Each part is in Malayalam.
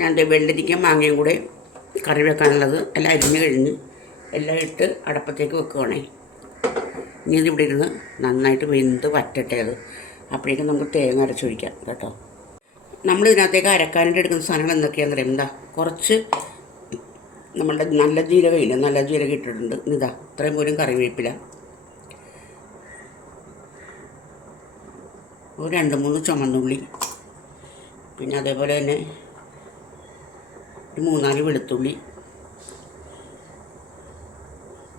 ഞാൻ വെള്ളരിക്കയും മാങ്ങയും കൂടെ കറി വെക്കാനുള്ളത് എല്ലാം അരിഞ്ഞ് കഴിഞ്ഞ് എല്ലാം ഇട്ട് അടപ്പത്തേക്ക് വെക്കുകയാണേ. ഇനി ഇതിവിടെ ഇരുന്ന് നന്നായിട്ട് വെന്ത് വറ്റട്ടെ. അത് അപ്പോഴേക്കും നമുക്ക് തേങ്ങ അരച്ചൊഴിക്കാം കേട്ടോ. നമ്മളിതിനകത്തേക്ക് അരക്കാനായിട്ട് എടുക്കുന്ന സാധനങ്ങൾ എന്തൊക്കെയാണെന്ന് അറിയാം. എന്താ, കുറച്ച് നമ്മളുടെ നല്ല ജീരകമില്ല, നല്ല ജീരകം ഇട്ടിട്ടുണ്ട്. ഇതാ ഇത്രയും പോലും കറിവേപ്പില, ഒരു 2-3 ചുമന്നുള്ളി, പിന്നെ അതേപോലെ തന്നെ ഒരു 3-4 വെളുത്തുള്ളി,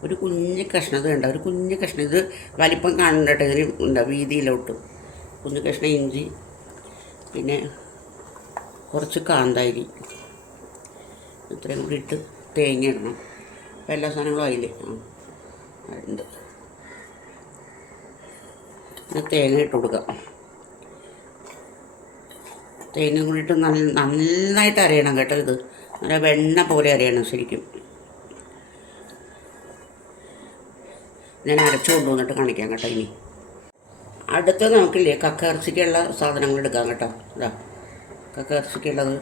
ഒരു കുഞ്ഞ് കഷ്ണം. ഇത് വേണ്ട, ഒരു കുഞ്ഞ് കഷ്ണം. ഇത് വലിപ്പം കാണണ്ടട്ടെ, ഇതിന് എന്താ വീതിയിലോട്ട് കുഞ്ഞ് കഷ്ണം ഇഞ്ചി, പിന്നെ കുറച്ച് കാന്താരി, ഇത്രയും കൂടി ഇട്ട് തേങ്ങ ഇടണം. അപ്പോൾ എല്ലാ സാധനങ്ങളും അതിൽ ഉണ്ട്. പിന്നെ തേങ്ങ ഇട്ട് കൊടുക്കാം. തേങ്ങ കൂടി ഇട്ട് നന്നായിട്ട് അരയണം കേട്ടോ. ഇത് നല്ല വെണ്ണ പോലെ അരയണം ശരിക്കും. ഞാൻ അരച്ചു കൊണ്ടുവന്നിട്ട് കാണിക്കാം കേട്ടോ. ഇനി അടുത്ത് നമുക്കില്ലേ കക്ക ഇറച്ചിക്കുള്ള സാധനങ്ങൾ എടുക്കാം കേട്ടോ. ഇതാ കക്ക ഇറച്ചിക്കുള്ളത്.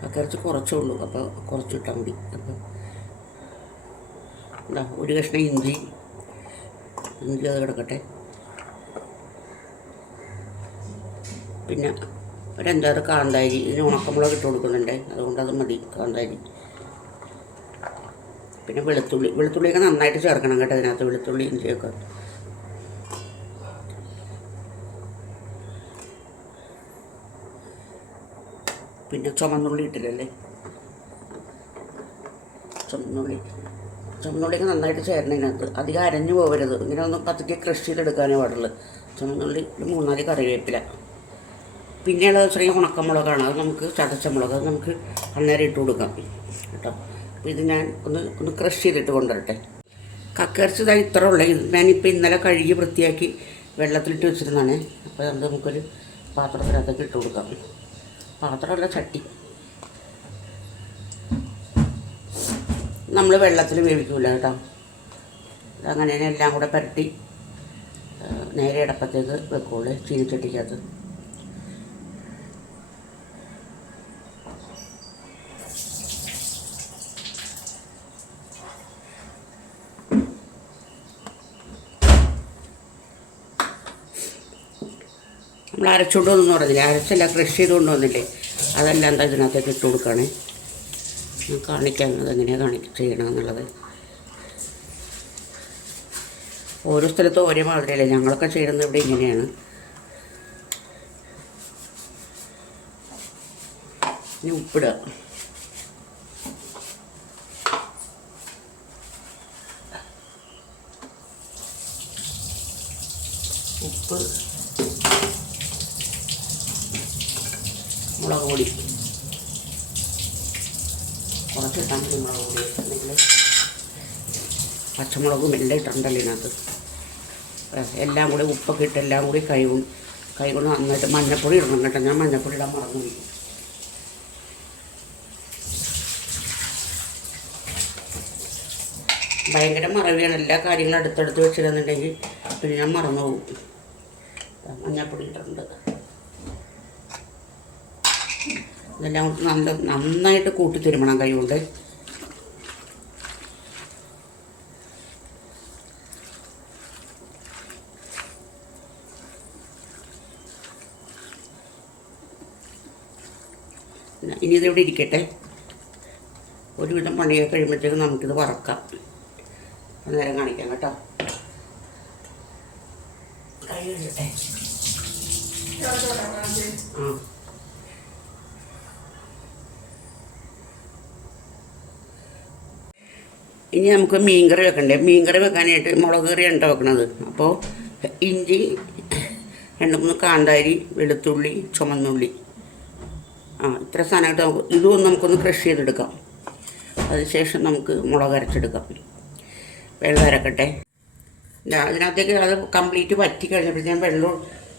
കക്ക ഇറച്ചി കുറച്ചേ ഉള്ളൂ, അപ്പോൾ കുറച്ചിട്ടാൽ മതി. അപ്പോൾ ഇതാ ഒരു കഷ്ണം ഇഞ്ചി അത് കിടക്കട്ടെ. പിന്നെ ഒരു 5-6 കാന്താരി. ഇതിന് ഉണക്കമുളക് ഇട്ട് കൊടുക്കുന്നുണ്ട്, അതുകൊണ്ട് അത് മതി കാന്താരി. പിന്നെ വെളുത്തുള്ളിയൊക്കെ നന്നായിട്ട് ചേർക്കണം കേട്ടോ ഇതിനകത്ത്, വെളുത്തുള്ളി ഇഞ്ചിയൊക്കെ. പിന്നെ ചുമന്നുള്ളി ഇട്ടില്ലല്ലേ, ചുമന്നുള്ളിയൊക്കെ നന്നായിട്ട് ചേരണം ഇതിനകത്ത്. അധികം അരഞ്ഞു പോകരുത്, ഇങ്ങനെ ഒന്ന് പതുക്കെ ക്രഷ് ചെയ്തെടുക്കാനേ പാടുള്ളൂ. ചുമന്നുള്ളി, ഒരു 3-4 കറിവേപ്പില. പിന്നെയുള്ളത് ചെറിയ ഉണക്കമുളകാണ്, അത് നമുക്ക് ചതച്ച മുളക്, അത് നമുക്ക് അന്നേരം ഇട്ട് കൊടുക്കാം കേട്ടോ. അപ്പോൾ ഇത് ഞാൻ ഒന്ന് ക്രഷ് ചെയ്തിട്ട് കൊണ്ടുവരട്ടെ. കക്കയിറച്ചി ഇതാ ഇത്ര ഉള്ളത്. ഇത് ഞാനിപ്പോൾ ഇന്നലെ കഴുകി വൃത്തിയാക്കി വെള്ളത്തിലിട്ട് വെച്ചിരുന്നതാണ്. അപ്പോൾ അത് നമുക്കൊരു പാത്രത്തിനകത്തേക്ക് ഇട്ട് കൊടുക്കാം. പാത്രമല്ല, ചട്ടി. നമ്മൾ വെള്ളത്തിൽ വേവിക്കില്ല കേട്ടോ. അങ്ങനെ തന്നെ എല്ലാം കൂടെ പുരട്ടി നേരെ അടപ്പത്തേക്ക് വെക്കുള്ളൂ, ചീനിച്ചട്ടിക്കകത്ത്. നമ്മൾ അരച്ചുകൊണ്ട് വന്നു പറഞ്ഞില്ലേ, അരച്ചല്ല ക്രഷ് ചെയ്തുകൊണ്ട് വന്നില്ലേ, അതെല്ലാം എന്താ ഇതിനകത്തേക്ക് ഇട്ട് കൊടുക്കുകയാണേ. ഞാൻ കാണിക്കാം അതെങ്ങനെയാണ് ചെയ്യണമെന്നുള്ളത്. ഓരോ സ്ഥലത്തും ഒരേ മാതിരിയല്ലേ, ഞങ്ങളൊക്കെ ചെയ്യുന്നത് ഇവിടെ ഇങ്ങനെയാണ്. ഇനി ഉപ്പിടുക. ഉപ്പ്, മുളക് പൊടി കുറച്ചിട്ടാൽ മതി. മുളക് പൊടി അല്ലെങ്കിൽ പച്ചമുളകും എല്ലാം ഇട്ടിട്ടുണ്ടല്ലോ ഇതിനകത്ത്. എല്ലാം കൂടി ഉപ്പൊക്കെ ഇട്ട് എല്ലാം കൂടി കൈ കൊണ്ട് നന്നായിട്ട് മഞ്ഞപ്പൊടി ഇടണം കേട്ടോ. ഞാൻ മഞ്ഞപ്പൊടി ഇടാൻ മറന്നുപോയി. ഭയങ്കര മറവിയാണ്, എല്ലാ കാര്യങ്ങളും അടുത്തടുത്ത് വെച്ചിരുന്നുണ്ടെങ്കിൽ പിന്നെ ഞാൻ മറന്നു പോകും. മഞ്ഞപ്പൊടി ഇട്ടിട്ടുണ്ട്. ഇതെല്ലാം കൊണ്ട് നന്നായിട്ട് കൂട്ടി തിരുമണം കൈ കൊണ്ട്. ഇനി ഇതിവിടെ ഇരിക്കട്ടെ. ഒരുവിധം പണിയൊക്കെ കഴിയുമ്പോഴത്തേക്കും നമുക്കിത് വറക്കാം. നേരം കാണിക്കാം കേട്ടോ. കൈ കഴിയട്ടെ. ഇനി നമുക്ക് മീൻകറി വെക്കണ്ടേ. മീൻകറി വെക്കാനായിട്ട് മുളക് കറിയാണ് വെക്കണത്. അപ്പോൾ ഇഞ്ചി, 2-3 കാന്താരി, വെളുത്തുള്ളി, ചുമന്നുള്ളി, ഇത്ര സാധനമായിട്ട് ഇതൊന്ന് നമുക്കൊന്ന് ക്രഷ് ചെയ്തെടുക്കാം. അതിനുശേഷം നമുക്ക് മുളക് അരച്ചെടുക്കാം. വെള്ളം അരക്കട്ടെ. അതിനകത്തേക്ക് അത് കംപ്ലീറ്റ് വറ്റി കഴിഞ്ഞപ്പോൾ ഞാൻ വെള്ളം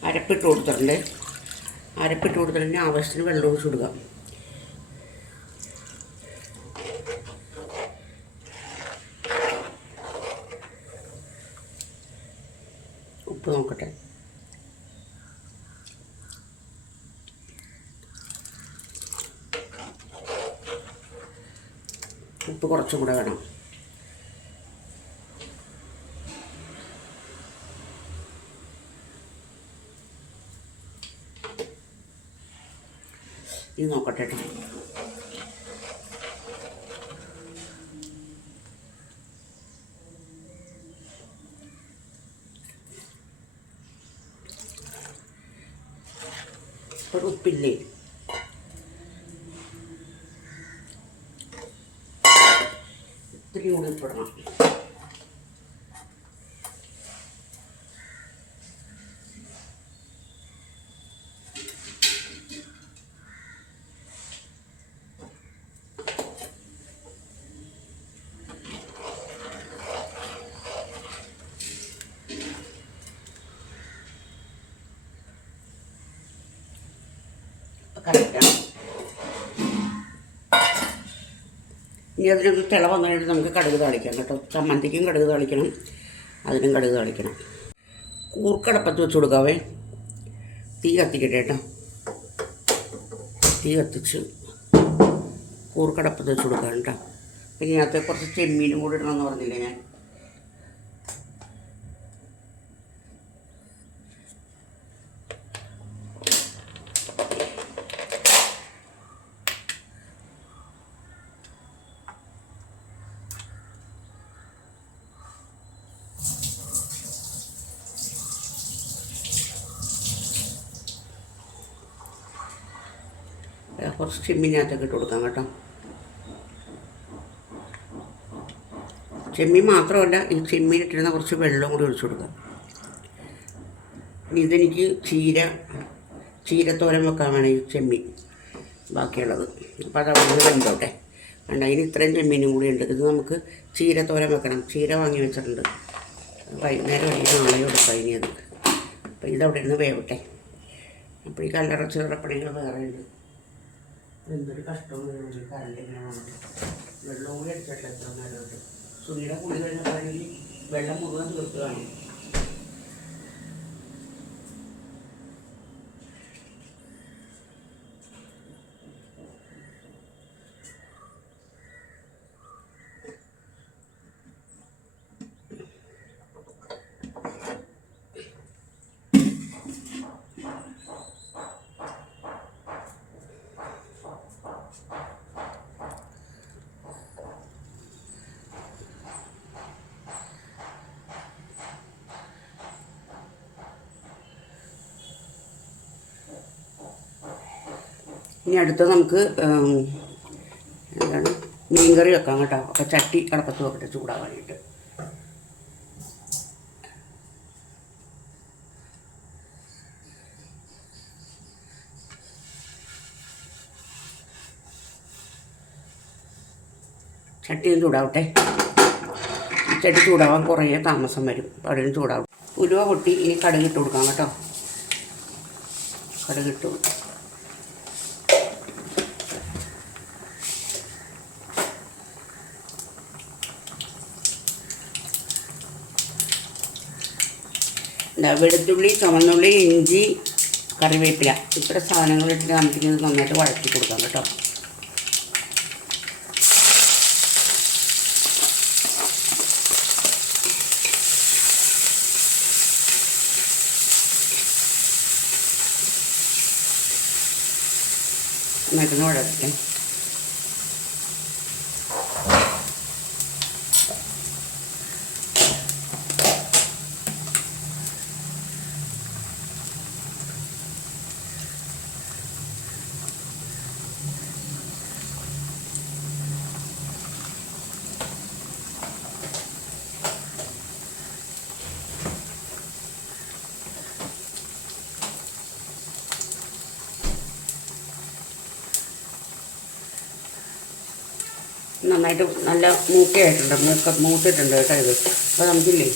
അരപ്പിട്ട് കൊടുത്തിട്ടുണ്ട്. ആവശ്യത്തിന് വെള്ളം ഒഴിച്ച് കൊടുക്കാം. ഉപ്പ് നോക്കട്ടെ. ഉപ്പ് കുറച്ചും കൂടെ വേണം. ഇത് നോക്കട്ടെ കേട്ടോ. ഇപ്പോൾ ഉപ്പില്ലേ, ഇത്തിരി കൂടി ഉപ്പിടണം. കറക്റ്റാണ്. ഇനി അതിനൊരു തിള വന്നു കഴിഞ്ഞിട്ട് നമുക്ക് കടുക് താളിക്കാം കേട്ടോ. ചമ്മന്തിക്കും കടുക് താളിക്കണം, അതിനും കടുക് താളിക്കണം. കൂർക്കടപ്പത്ത് വെച്ച് കൊടുക്കാവേ. തീ കത്തിക്കട്ടെ കേട്ടോ. തീ കത്തിച്ച് കൂർക്കടപ്പത്ത് വെച്ച് കൊടുക്കാം കേട്ടോ. പിന്നെ ഇതിനകത്ത് കുറച്ച് ചെമ്മീനും കൂടി ഇടണമെന്ന് പറഞ്ഞില്ലേ ഞാൻ. കുറച്ച് ചെമ്മീനകത്തൊക്കെ ഇട്ട് കൊടുക്കാം കേട്ടോ. ചെമ്മീൻ മാത്രമല്ല, ഈ ചെമ്മീൻ ഇട്ടിരുന്ന കുറച്ച് വെള്ളം കൂടി ഒഴിച്ചു കൊടുക്കാം. ഇനി ഇതെനിക്ക് ചീരത്തോരൻ വെക്കാൻ വേണം ഈ ചെമ്മീൻ ബാക്കിയുള്ളത്. അപ്പോൾ അത് അവിടെ വെന്തോട്ടെ. വേണ്ട, അതിന് ഇത്രയും ചെമ്മീനും കൂടി ഉണ്ട്. ഇത് നമുക്ക് ചീരത്തോരൻ വെക്കണം. ചീര വാങ്ങി വെച്ചിട്ടുണ്ട്. വൈകുന്നേരം അല്ലെങ്കിൽ നാളെ കൊടുക്കാം ഇനി അത്. അപ്പോൾ ഇതവിടെ ഇരുന്ന് വേവട്ടെ. അപ്പോൾ ഈ കല്ലറ ചില്ലറപ്പണികൾ വേറെ ഉണ്ട്. എന്തൊരു കഷ്ടമാണ് കറണ്ട് ഇങ്ങനെ വന്നിട്ട്. വെള്ളം കൂടി അടിച്ചിട്ടില്ല എത്ര നേരമായിട്ട്. സുനിയുടെ കുളി കഴിഞ്ഞപ്പോഴെങ്കിൽ വെള്ളം മുഴുവൻ തീർത്ത് കാണും. ഇനി അടുത്തത് നമുക്ക് എന്താണ് മീൻകറി വെക്കാം കേട്ടോ. അപ്പോൾ ചട്ടി കടപ്പത്ത് വെക്കട്ടെ ചൂടാവാനായിട്ട്. ചട്ടിയും ചൂടാവട്ടെ. ചട്ടി ചൂടാവാൻ കുറേ താമസം വരും. അവിടെയും ചൂടാവും. ഉലുവ പൊട്ടി ഇനി കടുകിട്ട് കൊടുക്കാം കേട്ടോ. കടുകിട്ട് കൊടുക്കാം. വെളുത്തുള്ളി, ചുവന്നുള്ളി, ഇഞ്ചി, കറിവേപ്പില ഇത്ര സാധനങ്ങളിട്ടിട്ട് നമുക്കിത് നന്നായിട്ട് വഴറ്റി കൊടുക്കാം കേട്ടോ. നന്നായിട്ടൊന്ന് വഴറ്റേ. നന്നായിട്ട് നല്ല മൂക്കയായിട്ടുണ്ട്, മൂത്തിട്ടുണ്ട് കേട്ടോ ഇത്. അപ്പോൾ നമുക്കില്ലേ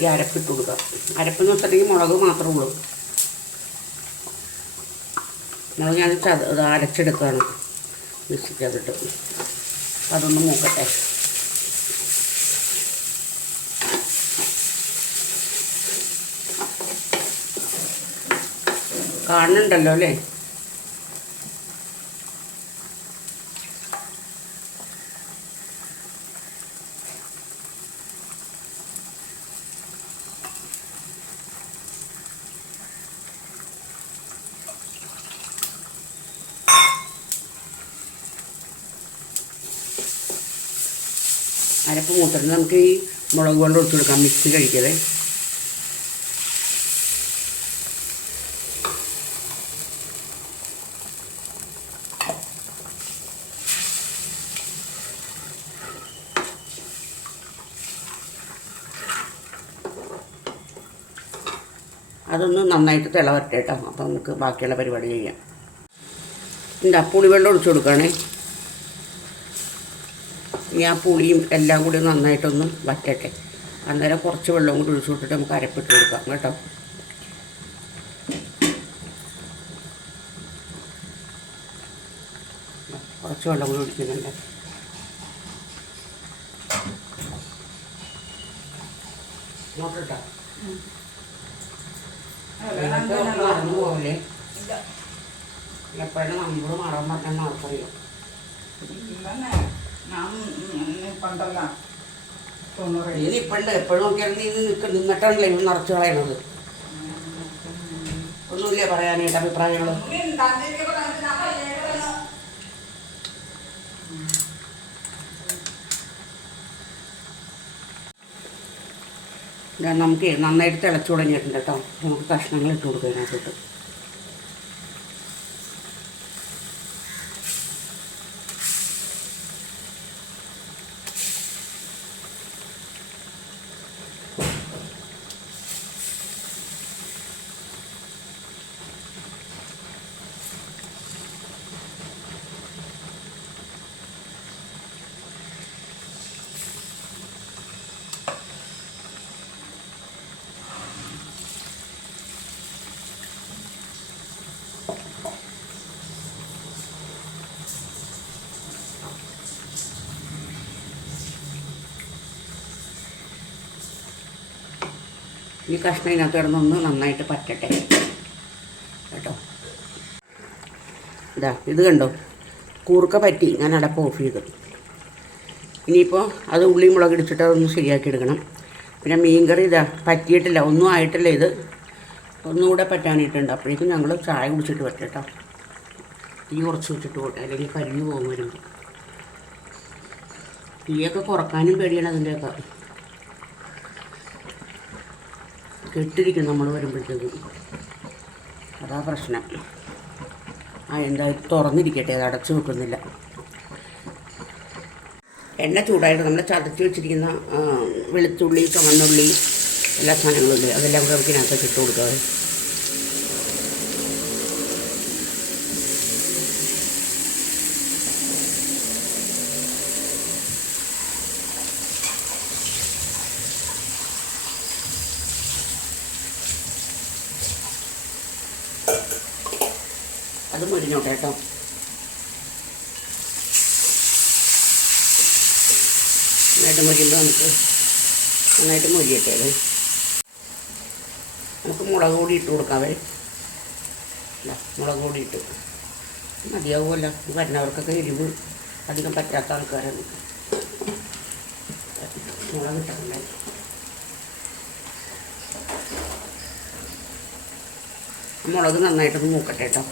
ഈ അരപ്പിട്ട് കൊടുക്കാം. അരപ്പെന്ന് വെച്ചിട്ടുണ്ടെങ്കിൽ മുളക് മാത്രമേ ഉള്ളൂ. മുളക് ഞാൻ അരച്ചെടുക്കുകയാണ് മിക്സിക്കകത്തിട്ട്. അതൊന്ന് മൂക്കട്ടെ. കാണുന്നുണ്ടല്ലോ അല്ലേ? അരപ്പ് മൂത്തിട്ട് നമുക്ക് ഈ മുളക് കൊണ്ട് ഒഴിച്ചു കൊടുക്കാം. മിക്സി കഴിക്കത്. അതൊന്ന് നന്നായിട്ട് തിളവരട്ടെ കേട്ടോ. അപ്പോൾ നമുക്ക് ബാക്കിയുള്ള പരിപാടി ചെയ്യാം. എന്താ പുളിവെള്ളം ഒഴിച്ചു കൊടുക്കുകയാണേ. ഇനി ആ പുളിയും എല്ലാം കൂടി നന്നായിട്ടൊന്ന് വറ്റട്ടെ. അന്നേരം കുറച്ച് വെള്ളം കൂടി ഒഴിച്ചു കൊടുത്തിട്ട് നമുക്ക് അരപ്പിട്ട് കൊടുക്കാം കേട്ടോ. കുറച്ച് വെള്ളം കൂടി ഒഴിക്കുന്നുണ്ട്. നോക്കട്ടോ, മറന്നു പോകല്ലേ. എപ്പോഴും നമ്മളോട് മാറാൻ പറഞ്ഞാൽ ആർക്കറിയോ. നീ ഇപ്പണ്ട് എപ്പോഴും നോക്കിയാൽ നീ നിന്നിട്ടാണല്ലേ ഇവ നിറച്ച് കളയണത്. ഒന്നുമില്ലേ പറയാനായിട്ട് അഭിപ്രായങ്ങൾ? നമുക്ക് നന്നായിട്ട് തിളച്ചു തുടങ്ങിയിട്ടുണ്ട് കേട്ടോ. നമുക്ക് കഷ്ണങ്ങൾ ഇട്ട് കൊടുക്കാനായിട്ട്. ഈ കഷ്ണം ഇതിനകത്ത് കിടന്നൊന്ന് നന്നായിട്ട് പറ്റട്ടെ കേട്ടോ. ഇതാ ഇത് കണ്ടോ, കൂർക്ക പറ്റി ഞാൻ അടപ്പ് ഓഫ് ചെയ്ത്. ഇനിയിപ്പോൾ അത് ഉള്ളി മുളക് ഇടിച്ചിട്ട് അതൊന്ന് ശരിയാക്കി എടുക്കണം. പിന്നെ മീൻകറി ഇതാ പറ്റിയിട്ടില്ല, ഒന്നും ആയിട്ടില്ല. ഇത് ഒന്നുകൂടെ പറ്റാനായിട്ടുണ്ട്. അപ്പോഴേക്കും ഞങ്ങൾ ചായ കുടിച്ചിട്ട് പറ്റും കേട്ടോ. തീ കുറച്ച് വെച്ചിട്ട് പോട്ടെ, അല്ലെങ്കിൽ കരിഞ്ഞു പോകും വരുമ്പോൾ. തീയൊക്കെ കുറക്കാനും പേടിയാണ് അതിൻ്റെയൊക്കെ. കെട്ടിരിക്കും നമ്മൾ വരുമ്പോഴത്തേക്ക്, അതാ പ്രശ്നം. എന്തായാലും തുറന്നിരിക്കട്ടെ, അത് അടച്ചു വെക്കുന്നില്ല. എണ്ണ ചൂടായിട്ട് നമ്മൾ ചതച്ച് വെച്ചിരിക്കുന്ന വെളുത്തുള്ളി, ചുവന്നുള്ളി, എല്ലാ സാധനങ്ങളും ഉണ്ട്. അതെല്ലാം കൂടെ നമുക്ക് ഇതിനകത്ത് ഇട്ട് കൊടുക്കാതെ. അത് മുരിഞ്ഞോട്ടെ കേട്ടോ. നന്നായിട്ട് മുരിയുമ്പോൾ നമുക്ക് നന്നായിട്ട് മുരിയട്ടെ. അത് നമുക്ക് മുളക് പൊടി ഇട്ട് കൊടുക്കാവേ. മുളക് പൊടി ഇട്ട് മതിയാവുമല്ലോ. വരുന്നവർക്കൊക്കെ എരിവ് അധികം പറ്റാത്ത ആൾക്കാരാണ്. മുളക് ഇട്ടല്ലേ. മുളക് നന്നായിട്ടൊന്ന് മൂക്കട്ടെ കേട്ടോ.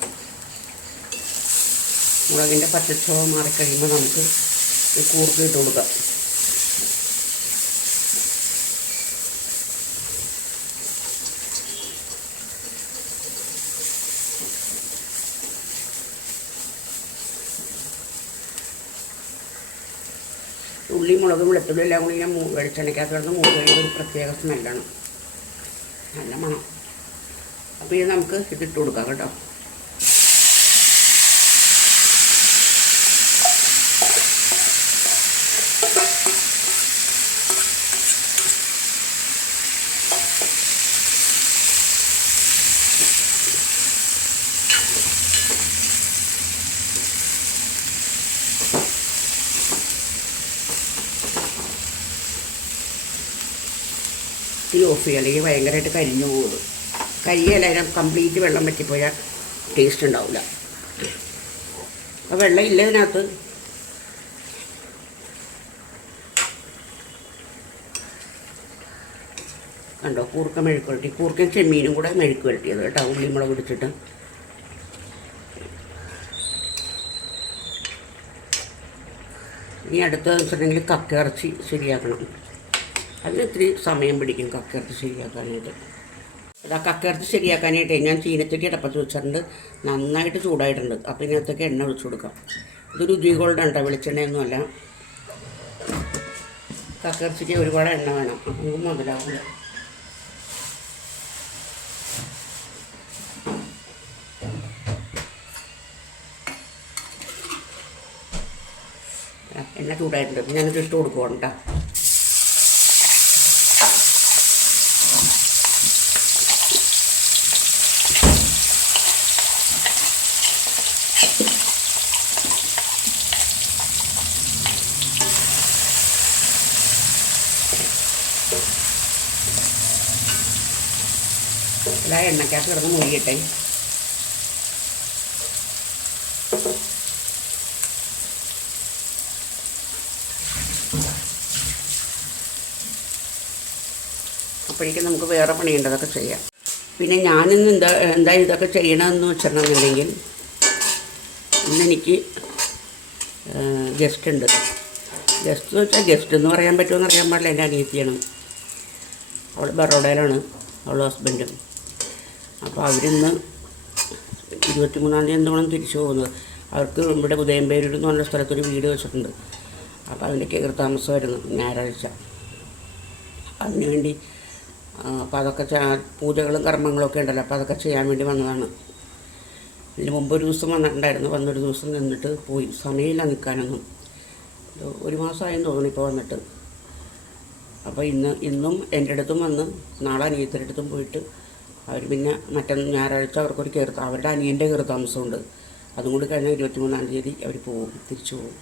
മുളകിൻ്റെ പച്ചച്ചോവ മാറിക്കഴിയുമ്പോൾ നമുക്ക് ഈ കൂർക്ക ഇട്ട് കൊടുക്കാം. ഉള്ളി മുളക് വെളുത്തുള്ളി എല്ലാം കൂടി ഞാൻ വെളിച്ചെണ്ണയ്ക്കകത്ത് കിടന്ന് മൂന്ന് കഴിയുമ്പോൾ ഒരു പ്രത്യേക സ്മെല്ലാണ്, നല്ല മണം. അപ്പോൾ ഇത് നമുക്ക് ഇതിട്ട് കൊടുക്കാം കേട്ടോ. തീ ഓഫ് ചെയ്യുക, അല്ലെങ്കിൽ ഭയങ്കരമായിട്ട് കരിഞ്ഞു പോകും. കരിയല്ലായാലും കംപ്ലീറ്റ് വെള്ളം പറ്റിപ്പോയാൽ ടേസ്റ്റ് ഉണ്ടാവില്ല. അപ്പോൾ വെള്ളം ഇല്ല ഇതിനകത്ത്. കണ്ടോ, കൂർക്ക മെഴുക്ക് വരട്ടി. കൂർക്കയും ചെമ്മീനും കൂടെ മെഴുക്ക് വരട്ടിയത് കേട്ടോ, ഉള്ളി മുളക് പിടിച്ചിട്ട്. ഇനി അടുത്തതെന്ന് വെച്ചിട്ടുണ്ടെങ്കിൽ കക്ക ഇറച്ചി ശരിയാക്കണം. അതിന് ഇത്തിരി സമയം പിടിക്കും കക്ക ഇറച്ചി ശരിയാക്കാനായിട്ട്. അത് ആ കക്ക ഇറച്ചി ശരിയാക്കാനായിട്ടേ ഞാൻ ചീനച്ചട്ടി അടപ്പത്ത് വെച്ചിട്ടുണ്ട്. നന്നായിട്ട് ചൂടായിട്ടുണ്ട്. അപ്പോൾ ഇതിനകത്തേക്ക് എണ്ണ ഒഴിച്ചു കൊടുക്കാം. ഇത് രുചി ഗോൾഡ് ഉണ്ടോ, വെളിച്ചെണ്ണയൊന്നുമല്ല. കക്ക ഇറച്ചിക്ക് ഒരുപാട് എണ്ണ വേണം, അപ്പം നമുക്ക് മുതലാവില്ല. എണ്ണ ചൂടായിട്ടുണ്ട്. ഞാനിത് ഇട്ട് കൊടുക്കണം കേട്ടോ. എല്ലാ എണ്ണക്കകത്ത് കിടന്ന് മുരിയട്ടെ. അപ്പോഴേക്കും നമുക്ക് വേറെ പണിയുണ്ടതൊക്കെ ചെയ്യാം. പിന്നെ ഞാനിന്ന് എന്താ ഇതൊക്കെ ചെയ്യണമെന്ന് വെച്ചിട്ടുണ്ടെന്നുണ്ടെങ്കിൽ ഇന്നെനിക്ക് ഗസ്റ്റ് ഉണ്ട്. ഗസ്റ്റ് എന്ന് വെച്ചാൽ ഗസ്റ്റ് എന്ന് പറയാൻ പറ്റുമെന്ന് അറിയാൻ പാടില്ല. എൻ്റെ അനിയത്തിയാണ്. അവൾ ബറോഡയിലാണ്, അവളുടെ ഹസ്ബൻഡും. അപ്പോൾ അവരിന്ന് 23-ാം തീയതി എന്തുകൊണ്ടും തിരിച്ചു പോകുന്നത്. അവർക്ക് ഇവിടെ ഉദയംപേരൂർ എന്ന് പറഞ്ഞ സ്ഥലത്തൊരു വീട് വെച്ചിട്ടുണ്ട്. അപ്പോൾ അതിൻ്റെ കയറി താമസമായിരുന്നു ഞായറാഴ്ച. അതിനുവേണ്ടി അപ്പോൾ അതൊക്കെ പൂജകളും കർമ്മങ്ങളൊക്കെ ഉണ്ടല്ലോ, അപ്പോൾ അതൊക്കെ ചെയ്യാൻ വേണ്ടി വന്നതാണ്. ഇതിന് മുമ്പ് ഒരു ദിവസം വന്നിട്ടുണ്ടായിരുന്നു. വന്നൊരു ദിവസം നിന്നിട്ട് പോയി. സമയമില്ല നിൽക്കാനൊന്നും. ഒരു മാസമായെന്ന് തോന്നുന്നു ഇപ്പോൾ വന്നിട്ട്. അപ്പോൾ ഇന്നും എൻ്റെ അടുത്തും വന്ന് നാളെ അനിയത്തിൻ്റെ അടുത്തും പോയിട്ട് അവർ പിന്നെ ഞായറാഴ്ച അവർക്കൊരു അവരുടെ അനിയൻ്റെ കയറി താമസമുണ്ട്. അതും കൂടി കഴിഞ്ഞാൽ 23-ാം തീയതി അവർ തിരിച്ചു പോകും.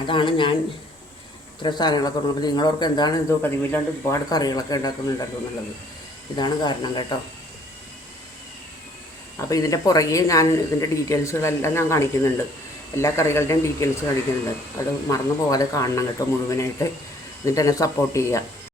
അതാണ് ഞാൻ ഇത്ര സാധനങ്ങളൊക്കെ ഉള്ളത്. നിങ്ങളവർക്ക് എന്താണ് ഇത് പതിവില്ലാണ്ട് ഒരുപാട് കറികളൊക്കെ ഉണ്ടാക്കുന്നുണ്ടല്ലോ എന്നുള്ളത്. ഇതാണ് കാരണം കേട്ടോ. അപ്പോൾ ഇതിൻ്റെ പുറകെ ഞാൻ ഇതിൻ്റെ ഡീറ്റെയിൽസുകളെല്ലാം ഞാൻ കാണിക്കുന്നുണ്ട്. എല്ലാ കറികളുടെയും ഡീറ്റെയിൽസ് കാണിക്കുന്നുണ്ട്. അത് മറന്നു പോകാതെ കാണണം കേട്ടോ മുഴുവനായിട്ട്. എന്നിട്ട് എന്നെ സപ്പോർട്ട് ചെയ്യുക.